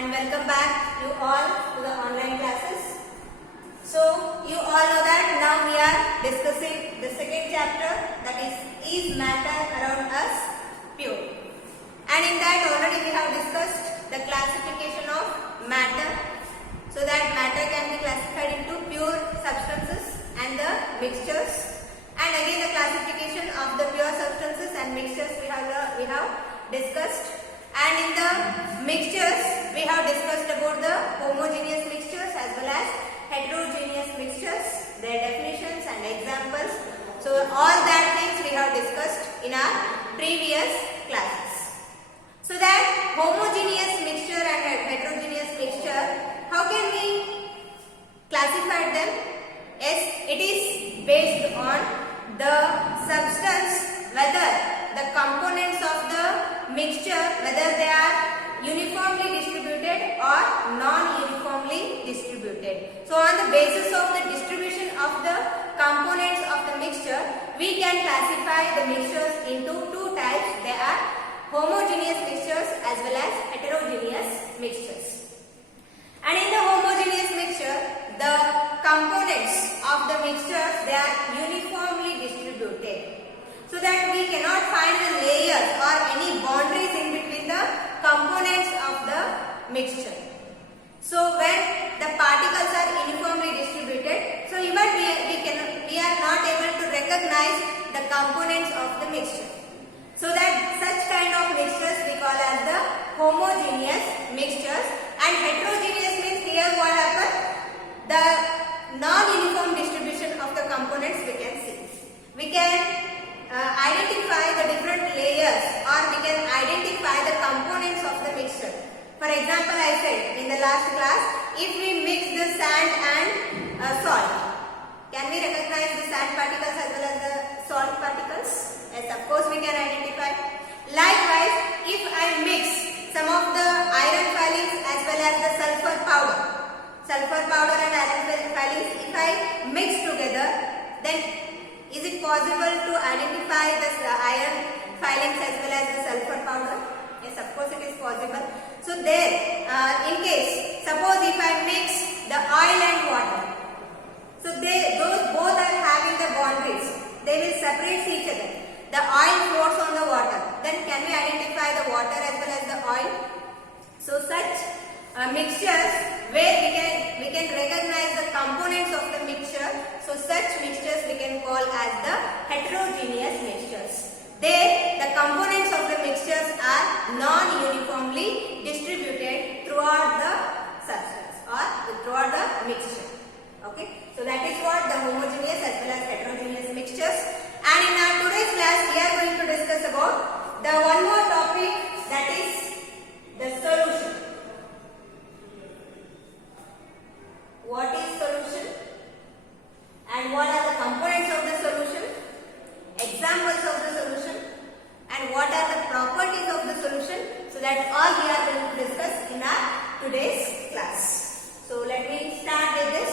and welcome back you all to the online classes. So you all know that now we are discussing the second chapter, that is matter around us pure? And in that already we have discussed the classification of matter. So that matter can be classified into pure substances and the mixtures. And again the classification of the pure substances and mixtures we have discussed. And in the mixtures we have discussed about the homogeneous mixtures as well as heterogeneous mixtures, their definitions and examples. So all that things we have discussed in our previous classes. So that homogeneous mixture and heterogeneous mixture, how can we classify them? Yes, it is based on the substance, whether the components of the mixture, whether they are uniformly distributed or non-uniformly distributed. So on the basis of the distribution of the components of the mixture, we can classify the mixtures into two types. They are homogeneous mixtures as well as heterogeneous mixtures. And in the homogeneous mixture, the components of the mixtures, they are uniformly distributed, so that we cannot find the layers or any boundaries in between the components of the mixture. So when the particles are uniformly distributed, so even we are not able to recognize the components of the mixture. So that such kind of mixtures we call as the homogeneous mixtures. And heterogeneous means here what happens? The non-uniform distribution of the components we can see. We can identify the different layers, or we can identify the components of the mixture. For example, I said in the last class, if we mix the sand and salt, can we recognize the sand particles as well as the salt particles? Yes, of course we can identify. Likewise, if I mix some of the iron filings as well as the sulfur powder and iron filings, if I mix together, then is it possible to identify the iron filings as well as the sulfur powder? Yes, of course it is possible. So there, in case, suppose if I mix the oil and water, so those both are having the boundaries, they will separate each other. The oil floats on the water, then can we identify the water as well as the oil? So such mixtures where we can recognize the components of the mixture, so such mixtures we can call as the heterogeneous mixtures. There the components of the mixtures are non-uniformly distributed throughout the substance or throughout the mixture. Okay, so that is what the homogeneous as well as heterogeneous mixtures. And in our today's class we are going to discuss about the one more topic, that is the solution. What is solution and what are the components of the solution, examples of the solution, and what are the properties of the solution. So that's all we are going to discuss in our today's class. So let me start with this.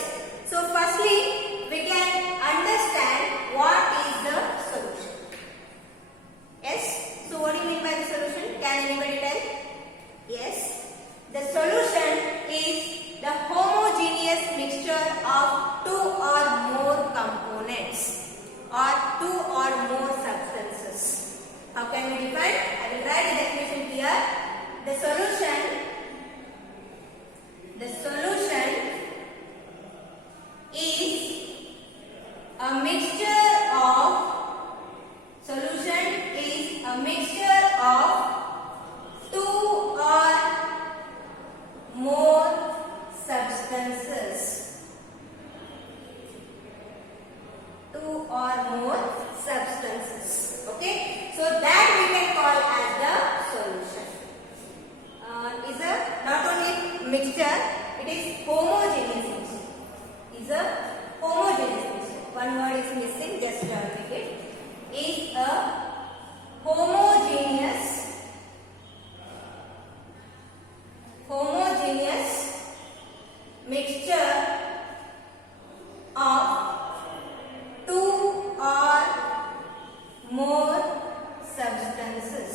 So firstly we can understand what is the solution. Yes, so what do you mean by the solution? Can anybody tell? Yes, the solution is the homogeneous mixture of two or more components or two or more substances. How can we define? I will write the definition here. The solution is a mixture of two or more substances. Two or more substances. Okay, so that we can call as the solution. Is a not only mixture, it is homogeneous mixture. Is a homogeneous mixture. One word is missing, just make it. Is a homogeneous mixture of two or more substances.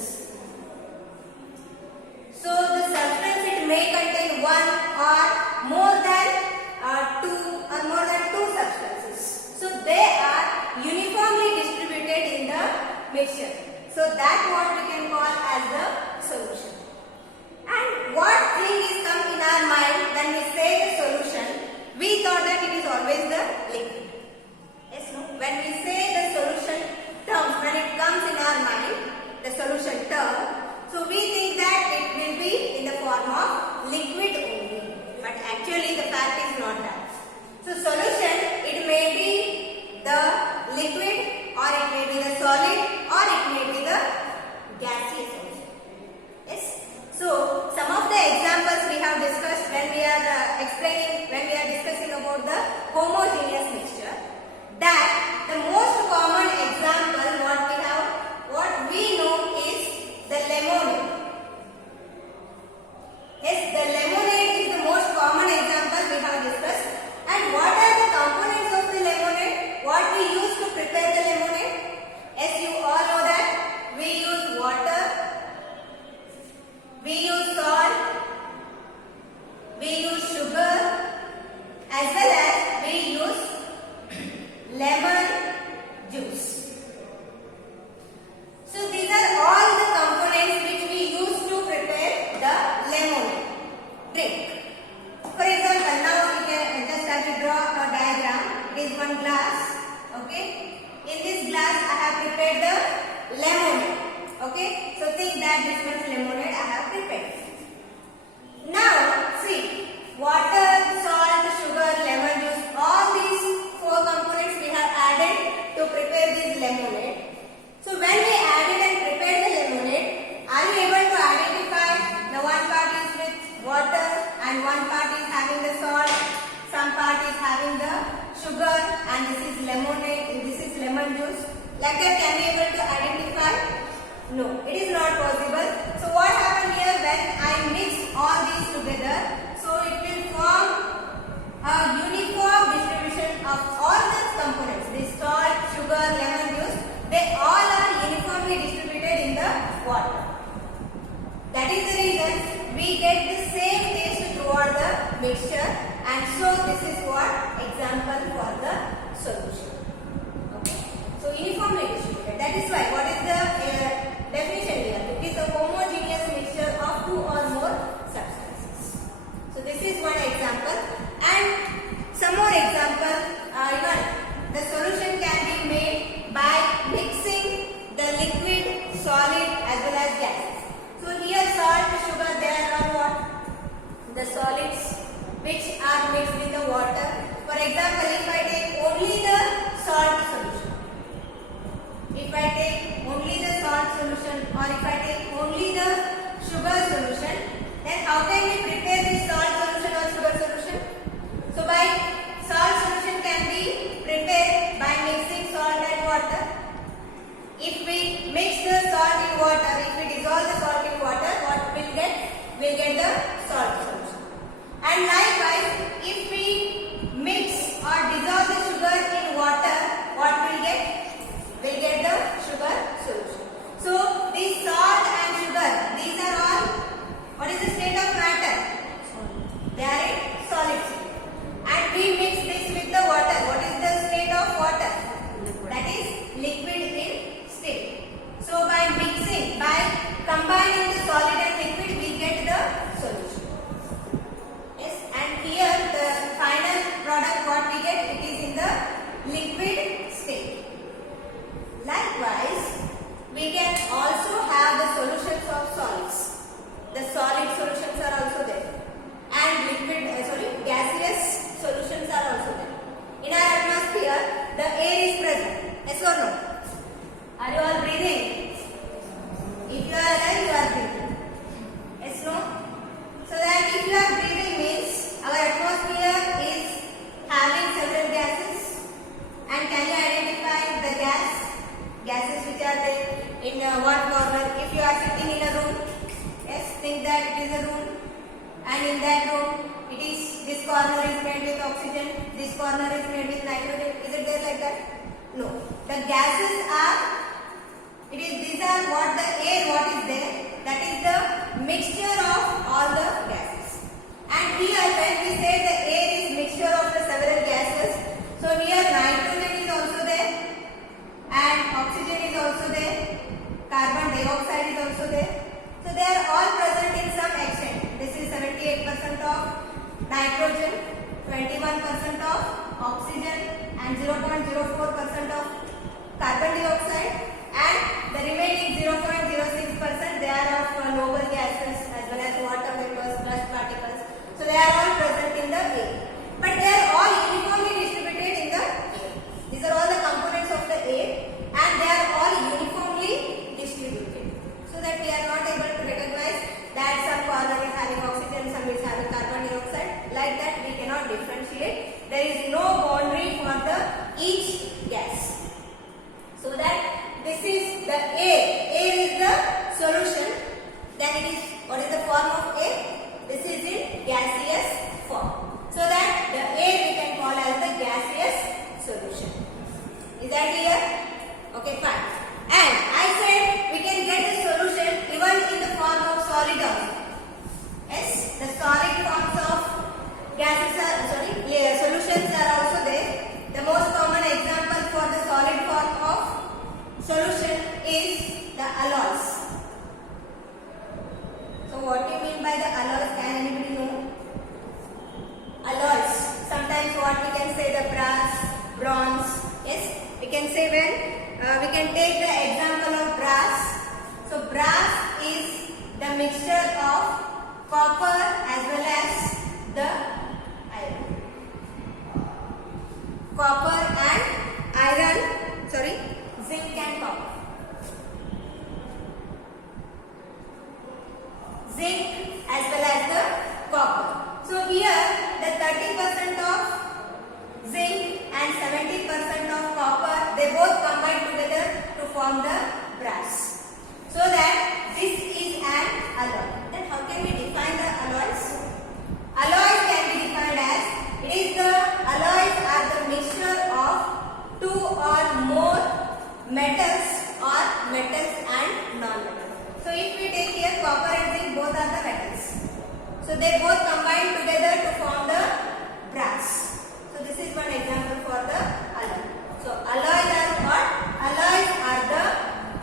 So the substance, it may contain So that what we can call as the solution. And what thing is come in our mind when we say the solution? We thought that it is always the liquid. Yes, no? When we say the solution terms, when it comes in our mind, the solution term, so we think that it will be in the form of liquid only. But actually the fact is not that. So solution, it may be the liquid, or it may be the solid, or it may be the gaseous also. Yes. So some of the examples we have discussed when we are discussing about the homogeneous mixture. That the most common example what we know is the lemonade. Yes, the lemonade is the most common example we have discussed. And what are the components of the lemonade? What we use to prepare the lemonade? Yes, you all know that we use water, we use salt, we use sugar, as well as we use lemon juice. So these are all the components which we use to prepare the lemonade drink. For example, now we can just have to draw a diagram. It is one glass. Okay. In this glass I have prepared the lemonade. Okay. So think that this much lemonade I have prepared. Now see, water, salt, sugar, lemon juice, all these four components we have added to prepare this lemonade. So when we added and prepared the lemonade, are you able to identify the one part is with water and one part is having the salt, some part is having the sugar, and this is lemonade and this is lemon juice? Like that, can we able to identify? No, it is not possible. So what happened here when I mix all these together? So it will form a uniform distribution of all the components. This salt, sugar, lemon juice, they all are uniformly distributed in the water. That is the reason we get the same taste throughout the mixture, and so this is what example for the solution. Okay. So uniformly distributed. That is why what is the definition here? It is a homogeneous mixture of two or more substances. So this is one example, and some more example. Even the solution can be made by mixing the liquid, solid as well as gases. So here salt, sugar, there are what? The solids which are mixed in the water. For example, if I take only the salt solution, if I take only the salt solution, or if I take only the sugar solution, then how can we prepare this salt solution or sugar solution? So by salt solution can be prepared by mixing salt and water. If we mix the salt in water, if we dissolve the salt in water, what we'll get? We'll get the salt solution. And likewise, if we mix or dissolve the sugar in water, what we'll get? We'll get the sugar solution. So these salt and sugar, these are all, what is the state of matter? They are in solid state. And we mix this with the water. What is the state of water? That is liquid in state. So by mixing, by combining the solid and liquid, we get the solution. Yes, and here the final product what we get, it is in the liquid state. Likewise, we can also have the solutions of solids. The solid solutions are also there, and gaseous solutions are also there. In our atmosphere, the air is present. Yes or no? Are you all breathing? If you are alive, you are breathing. Yes, no? So that if you are breathing means our atmosphere is having several gases. And can you identify the gases which are there in one corner? If you are sitting in a room, yes, think that it is a room, and in that room, this corner is made with oxygen, this corner is made with nitrogen. Is it there like that? No. The gases are, these are what the air, what is there, that is the mixture of all the gases. And here when we say the air is mixture of the several gases, so here nitrogen is also there, and oxygen is also there, carbon solutions are also there. The most common example for the solid form of solution is the alloys. So what do you mean by the alloys? Can anybody know? Alloys. Sometimes what we can say the brass, bronze. Yes, we can say when we can take the example of brass. So brass is the mixture of copper as well as the iron. Copper and iron, zinc and copper. Zinc as well as the copper. So here the 30% of zinc and 70% of copper, they both combine together to form the brass. So that this is an alloy. Then how can we define the alloys? Alloys can be defined as alloys are the mixture of two or more metals or metals and non-metals. So if we take here copper and zinc, both are the metals. So they both combine together to form the brass. So this is one example for the alloy. So alloys are what? Alloys are the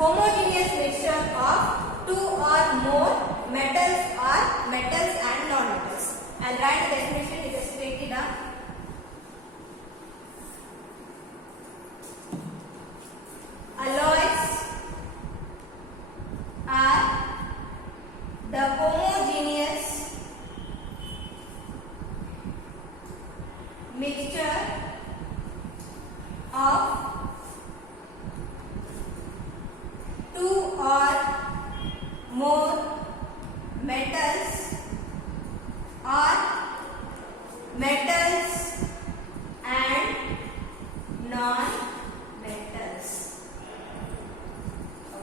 homogeneous mixture of two or more metals and non-metals. I'll write the definition, you just take it down. Alloys are the homogeneous mixture of two or more metals and non-metals.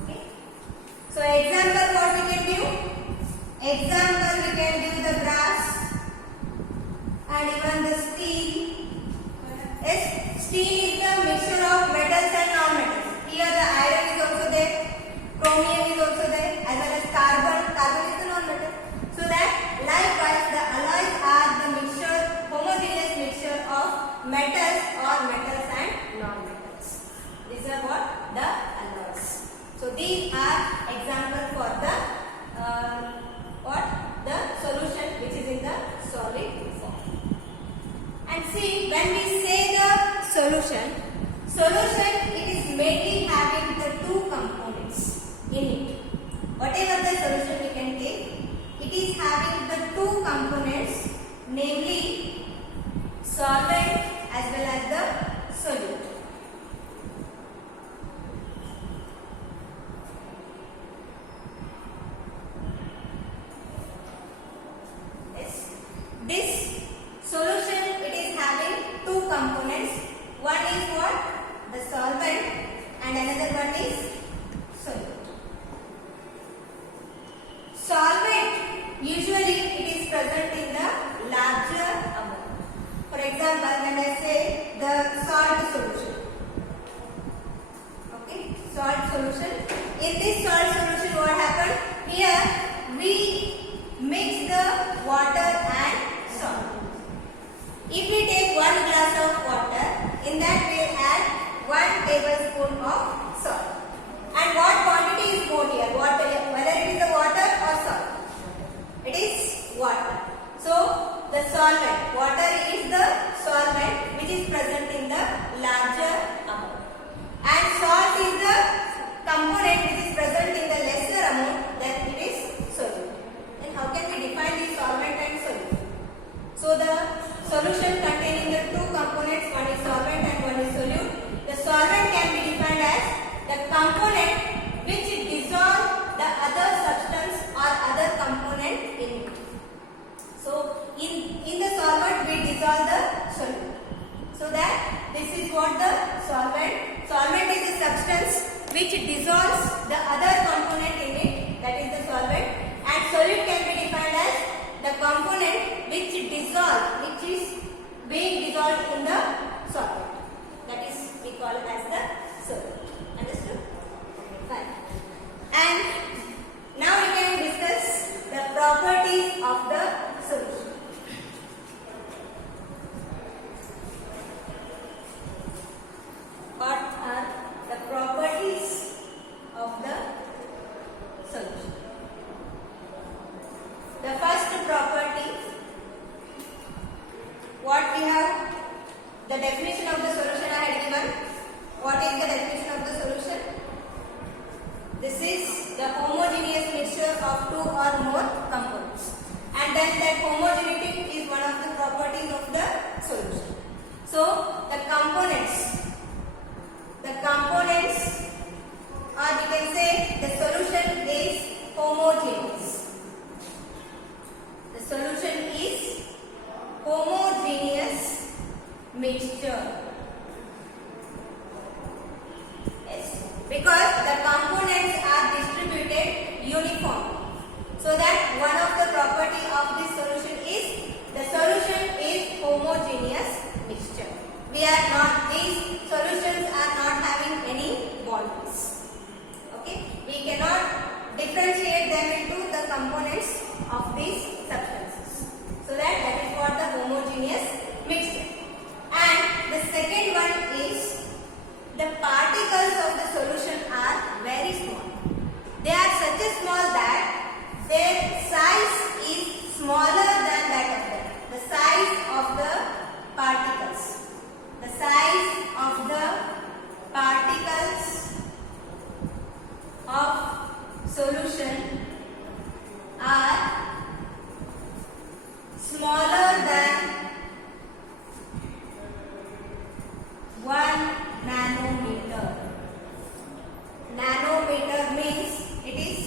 Okay. So example what we can do? Example we can do the brass and even the steel. Yes, steel is the mixture of metals and non-metals. Here the iron is also there, chromium is also there, as well as carbon. Carbon is the non-metal. So that likewise the alloys are the homogeneous mixture of metals and non-metals. These are what? The alloys. So these are examples for the the solution which is in the solid form. And see, when we say the solution it is mainly having the two components in it. Whatever the solution we can take, it is having the two components, namely solvent as well as the solute. Yes. This solution, it is having two components. One is what? The solvent and another one is solute. Solvent, usually it is present in the larger amount. For example, when I say the salt solution. Okay, salt solution. In this salt solution, what happened? Here we mix the water and salt. If we take 1 glass of water, in that we will add 1 tablespoon of salt. And what quantity is more here? Water, whether it is the water or salt? It is water. So the solvent, water is the solvent which is present in the larger amount. And salt is the component which is present in the lesser amount, then it is solute. Then how can we define the solvent and solute? So the solution containing the two components, one is solvent and one is solute. The solvent can be defined as the component which dissolves the other substance or other component in it. So in the solvent we dissolve the solute. So that this is what the solvent. Solvent is a substance which dissolves the other component in it, that is the solvent. And solute can be defined as the component which is being dissolved in the solvent. That is we call it as the solute. Understood? Fine. And now we can discuss the properties of the solution. then that homogeneity is one of the properties of the solution. So the components or we can say the solution is homogeneous. The solution is homogeneous mixture. Yes, because the components are distributed uniformly. So that one of the property of this solution is the solution is homogeneous mixture. These solutions are not having any bonds. Okay, we cannot differentiate them into the components of these substances. So that is what the homogeneous mixture. And the second one is the particles of the solution are very small. They are such a small that their size is smaller than that of them. The size of the particles. The size of the particles of solution are smaller than 1 nanometer. Nanometer means it is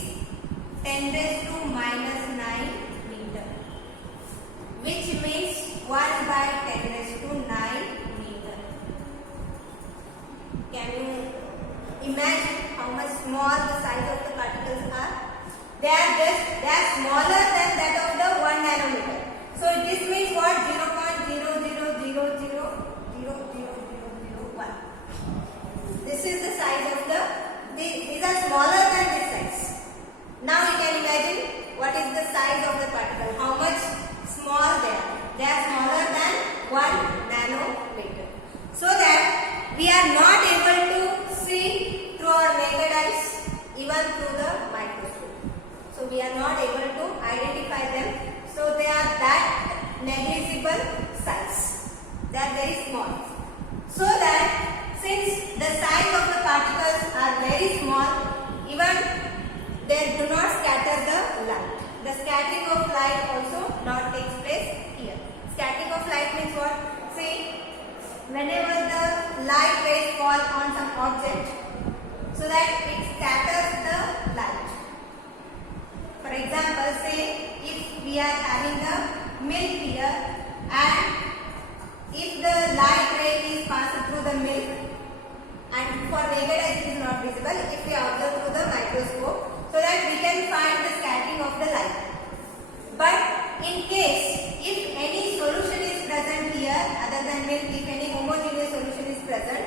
10 raised to minus 9 meter, which means 1 by 10 raised to 9 meter. Can you imagine how much small the size of the particles are? They are smaller than that of the 1 nanometer. So this means what? 0.000000001. This is the size of these are smaller than this size. Now you can imagine what is the size of the particle, how much small they are. They are smaller than 1 nanometer. So that we are not able to see through our naked eyes, even through the microscope. So we are not able to identify them. So they are that negligible size. They are very small. So that since the size of the particles are very small, even they do not scatter the light. The scattering of light also not takes place here. Scattering of light means what? See, whenever the light rays fall on some object, so that it scatters the light. For example, say if we are having the milk here, and if the light ray is passed through the milk, and for naked eye it is not visible, if we observe through the microscope, so that we can find the scattering of the light. But in case if any solution is present here other than milk, if any homogeneous solution is present,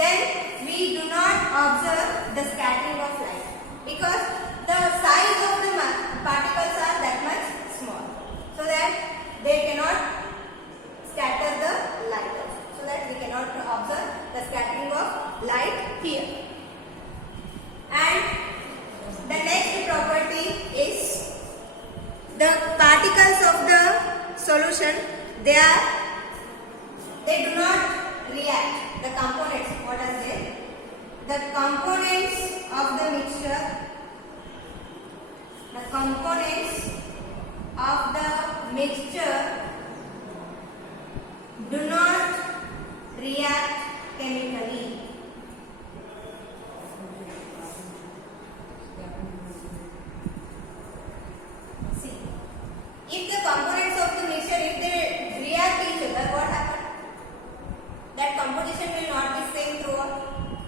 then we do not observe the scattering of light, because the size of the particles are that much small, so that they cannot scatter the light also. So that we cannot observe the scattering of light here. And the next property is the particles of the solution, they do not react. The components, what are they? The components of the mixture, do not react chemically. See, if the components of the mixture, if they react each other, what happens? That composition will not be same throughout.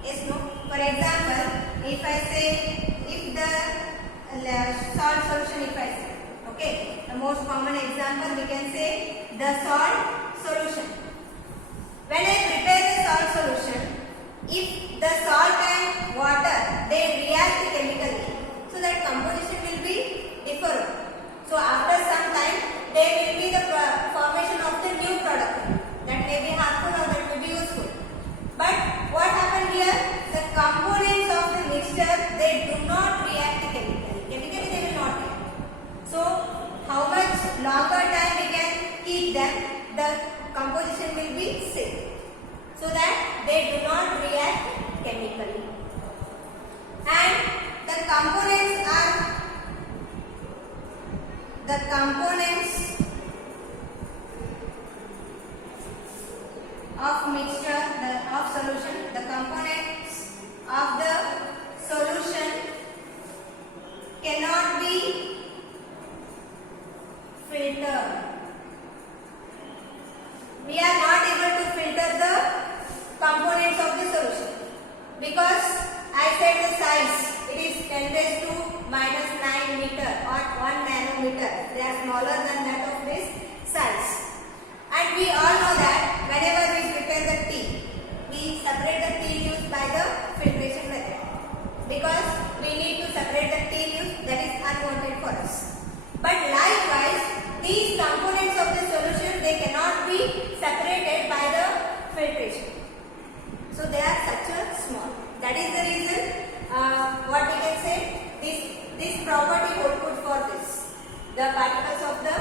Yes, no? For example, if I say, if the salt solution, if I say, okay, the most common example we can say the salt solution. When I prepare the salt solution, if the salt and water, they react chemically, so that composition will be different. So after some time, there will be the formation of the new product. That may be harmful or that may be useful. But what happened here? The components of the mixture, they do not react chemically. Chemically they will not react. So how much longer time we can keep them, the composition will be same. So that they do not react chemically. And the components components of mixture, of solution, the components of the solution cannot be filtered. We are not able to filter the components of the solution because I said the size, it is 10 raised to minus 9 meter or 1 nanometer. They are smaller than that of this size. And we all know that whenever we prepare the tea, we separate the tea leaves by the filtration method because we need to separate the tea leaves that is unwanted for us. But likewise, these components of the solution, they cannot be separated by the filtration. So they are such a small. That is the reason what we can say, this property hold good for this. The particles of the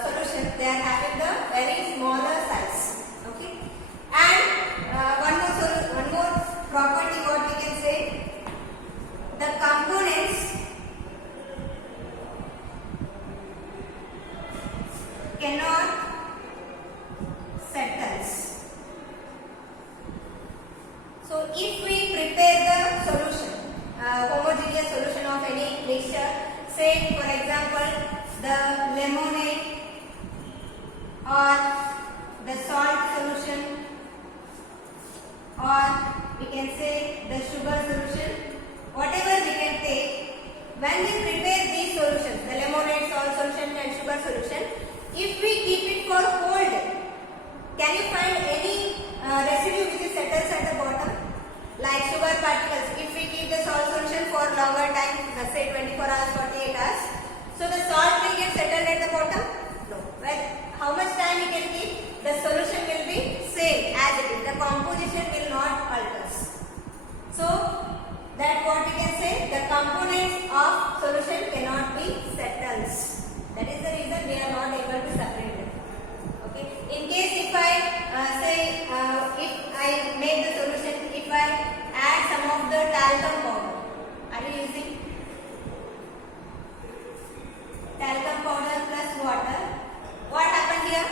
solution, they are having the very smaller size. Okay. And one more property what we can say, the components cannot settles. So if we prepare the solution, homogeneous solution of any mixture, say for example the lemonade or the salt solution, or we can say the sugar solution, whatever we can take, when we prepare these solutions, the lemonade, salt solution and sugar solution, if we keep it for whole day, can you find any residue which is settles at the bottom? Like sugar particles, if we keep the salt solution for longer time, let's say 24 hours, 48 hours, so the salt will get settled at the bottom? No. Well, how much time we can keep? The solution will be same as it is. The composition will not alter. So, that what we can say, the components of solution cannot be settles. That is the reason we are not able to separate them. Okay. In case if I say, if I make the solution, if I add some of the talcum powder, are you using talcum powder plus water? What happened here?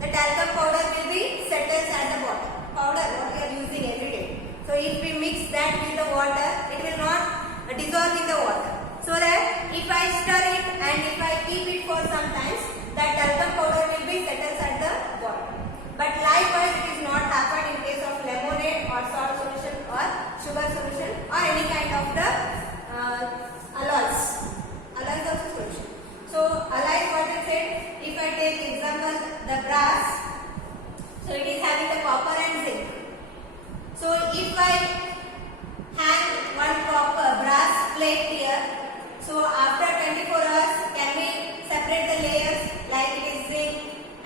The talcum powder will be settles at the bottom. Powder what we are using every day. So if we mix that with the water, it will not dissolve in the water. So that if I stir it and if I keep it for some time, that talcum powder will be settles at the bottom. But likewise, it is not happened in case of lemonade or salt solution or sugar solution or any kind of the alloys. Alloys also solution. So alloys what I said, if I take example the brass, so it is having the copper and zinc. So if I hang one copper brass plate here, so after 24 hours, can we separate the layers like it is zinc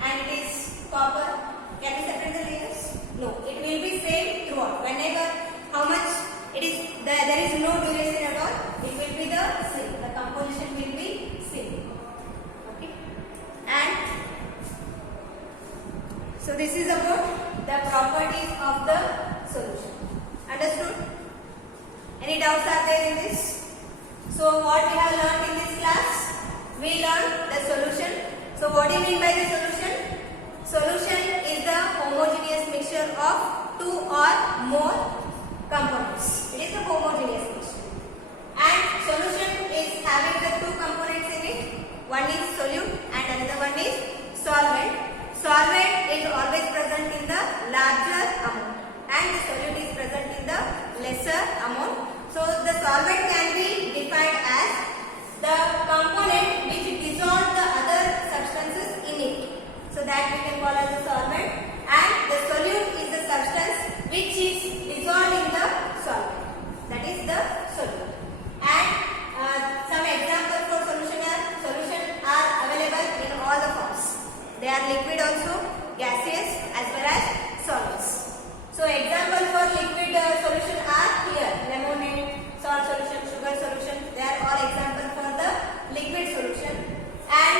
and it is copper? Can we separate the layers? No. It will be same throughout. Whenever how much it is, there is no duration at all. It will be the same. The composition will be same. Okay. And so this is about the properties of the solution. Understood? Any doubts are there in this? So what we have learned in this class? We learned the solution. So what do you mean by the solution? Solution is the homogeneous mixture of two or more components. It is a homogeneous mixture. And solution is having the two components in it. One is solute and another one is solvent. Solvent is always present in the larger amount and the solute is present in the lesser amount. So the solvent can be defined as the component which dissolves the other substances in it. So that we can call as a solvent, and the solute is the substance which is dissolved in the solvent. That is the solute. And some examples for solution are available in all the forms. They are liquid also, gaseous as well as solids. So example for liquid solution are here: lemonade, salt solution, sugar solution. They are all examples for the liquid solution. And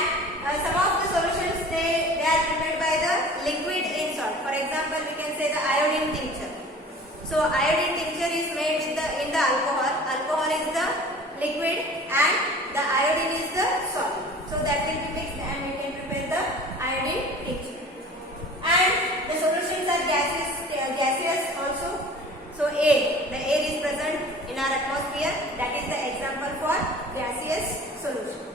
some of the solutions they are prepared by the liquid in salt. For example, we can say the iodine tincture. So iodine tincture is made with in the alcohol. Alcohol is the liquid and the iodine is the solid. So that will be mixed and we can prepare the iodine tincture. And the solutions are gaseous also. So air, the air is present in our atmosphere. That is the example for gaseous solution.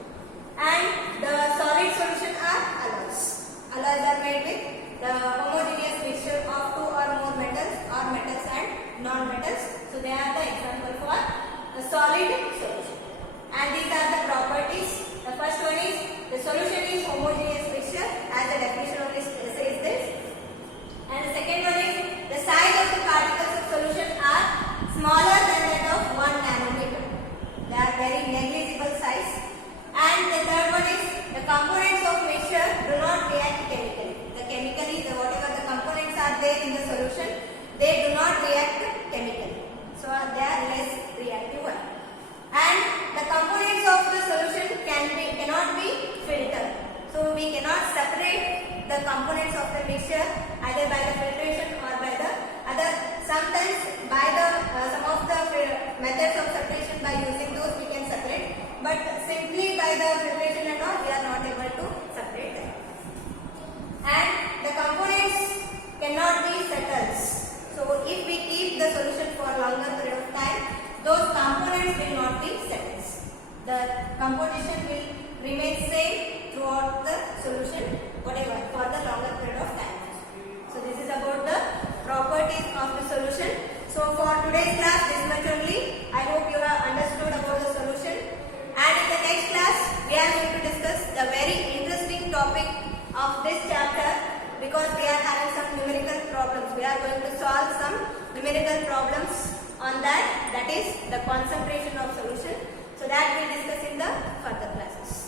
And the solid solution are alloys. Alloys are made with the homogeneous mixture of two or more metals or metals and non-metals. So they are the example for the solid solution. And these are the properties. The first one is the solution is homogeneous mixture, as the definition only says this. And the second one is the size of the particles of solution are smaller than that of 1 nanometer. They are very negligible size. And the third one is the components of mixture do not react chemically. Whatever the components are there in the solution, they do not react chemically. So they are less reactive one. And the components of the solution cannot be filtered. So we cannot separate the components of the mixture either by the filtration or by the other. Sometimes by the some of the methods of separation, by using those we can separate, but simply by the filtration and all we are not able to separate them. And the components cannot be settled. So if we keep the solution for a longer period of time, those components will not be settled. The composition will remain same throughout the solution, whatever, for the longer period of time. So this is about the properties of the solution. So for today's class, this much only. I hope you have understood about the solution. And in the next class, we are going to discuss the very interesting topic of this chapter, because we are having some numerical problems. We are going to solve some numerical problems on that is the concentration of solution. So that we will discuss in